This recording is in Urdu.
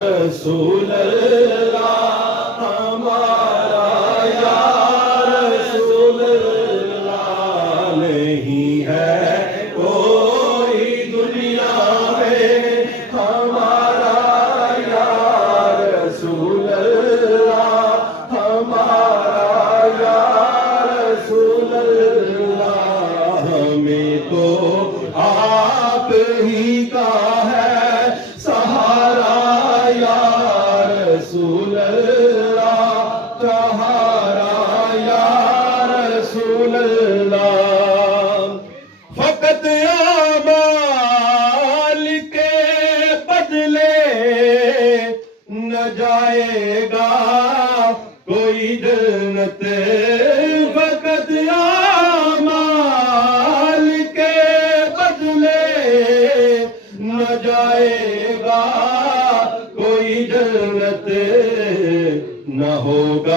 رسول اللہ ہمارا یا رسول اللہ نہیں ہے کوئی دنیا میں ہمارا یا رسول اللہ ہمارا یا رسول اللہ ہمیں تو آپ ہی کا ہے سہارا رسول اللہ سہارا یا رسول اللہ فقط اعمال کے بدلے نہ جائے گا کوئی جنت فقط اعمال کے بدلے نہ جائے گا کوئی جنت نہ ہوگا